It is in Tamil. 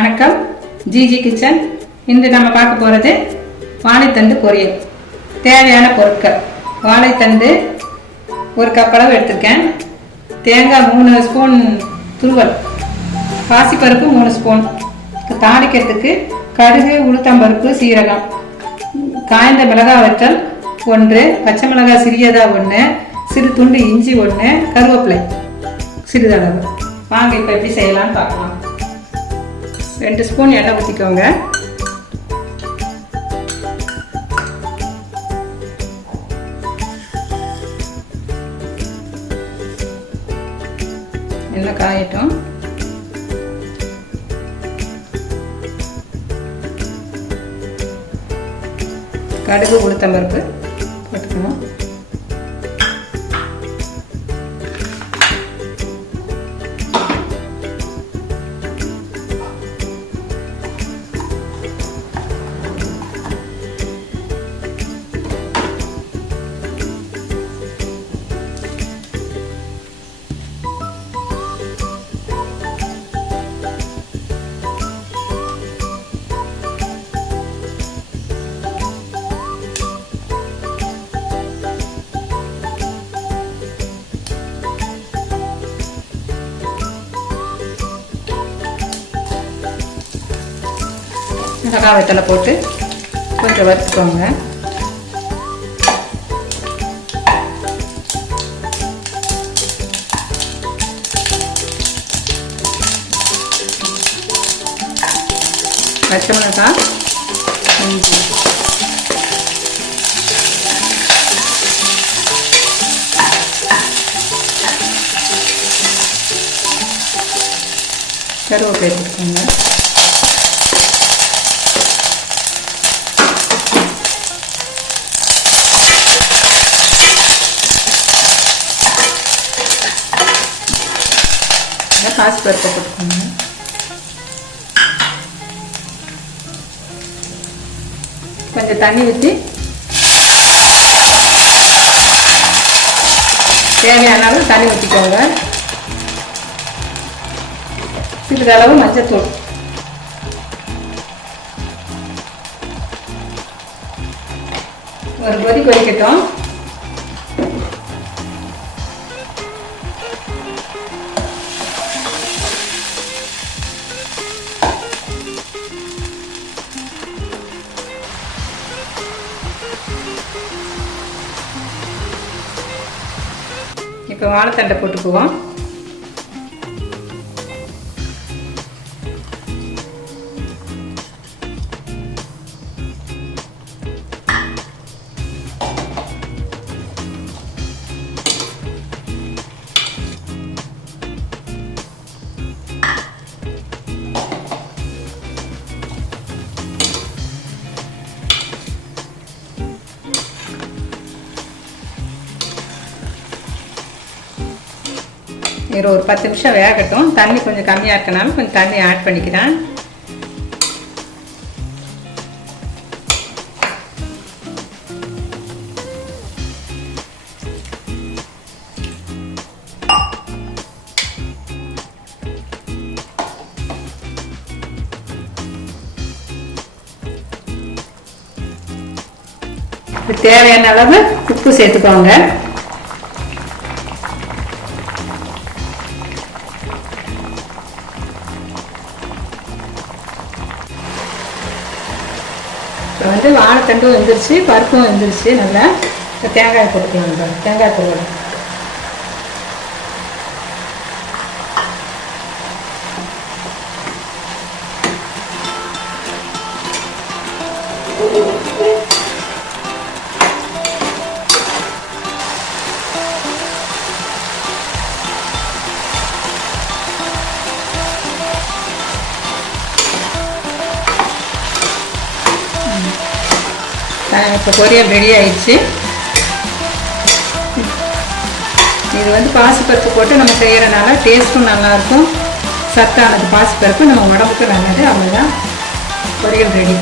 வணக்கம், ஜிஜி கிச்சன். இன்று நம்ம பார்க்க போகிறது வாழைத்தண்டு பொரியல். தேவையான பொருட்கள்: வாழைத்தண்டு 1 கப் அளவு எடுத்திருக்கேன், தேங்காய் 3 ஸ்பூன் துருவல், பாசிப்பருப்பு 3 ஸ்பூன், தாளிக்கிறதுக்கு கடுகு, உளுத்தம்பருப்பு, சீரகம், காய்ந்த மிளகாய் வற்றல் 1, பச்சை மிளகாய் சிறியதாக 1, சிறு துண்டு இஞ்சி 1, கருவேப்பிலை சிறிதளவு. வாங்க இப்போ எப்படி செய்யலாம்னு பார்க்கலாம். 2 ஸ்பூன் எண்ணெய் ஊற்றிக்கோங்க. எண்ணெய் காயட்டும். கடுகு, உளுத்தம்பருப்பு போட்டுக்கணும். மிளகாய் வத்தலை போட்டு கொஞ்சம் வறுத்துக்கோங்க. பச்சை மிளகாய், இஞ்சி, கருவேப்பிலை போட்டுக்கோங்க. பாசிப்பருப்பை போட்டுக்கோங்க. கொஞ்சம் தண்ணி ஊற்றி தேவையான அளவு தண்ணி ஊற்றிக்கோங்க. சிறிதளவு மஞ்சத்தூள், ஒரு கொதி கொதிக்கட்டும். இப்போ வாழைத்தண்டை போட்டுக்குவோம். இது ஒரு 10 நிமிஷம் வேகட்டும். தண்ணி கொஞ்சம் கம்மியாக இருக்கனாலும் கொஞ்சம் தண்ணி ஆட் பண்ணிக்கிறேன். தேவையான அளவு உப்பு சேர்த்துக்கோங்க. இப்போ வாழைத்தண்டும் வெந்துருச்சு, பருப்பும் வெந்துருச்சு. நல்லா இப்போ தேங்காய் போட்டுக்கலாம். தேங்காய் போடுவோம். இப்போ பொரியல் ரெடி ஆயிடுச்சு. இது பாசிப்பருப்பு போட்டு நம்ம செய்கிறனால டேஸ்ட்டும் நல்லாயிருக்கும், சத்தானது. பாசிப்பருப்பு நம்ம உடம்புக்கு நல்லது. அவ்வளோதான், பொரியல் ரெடி.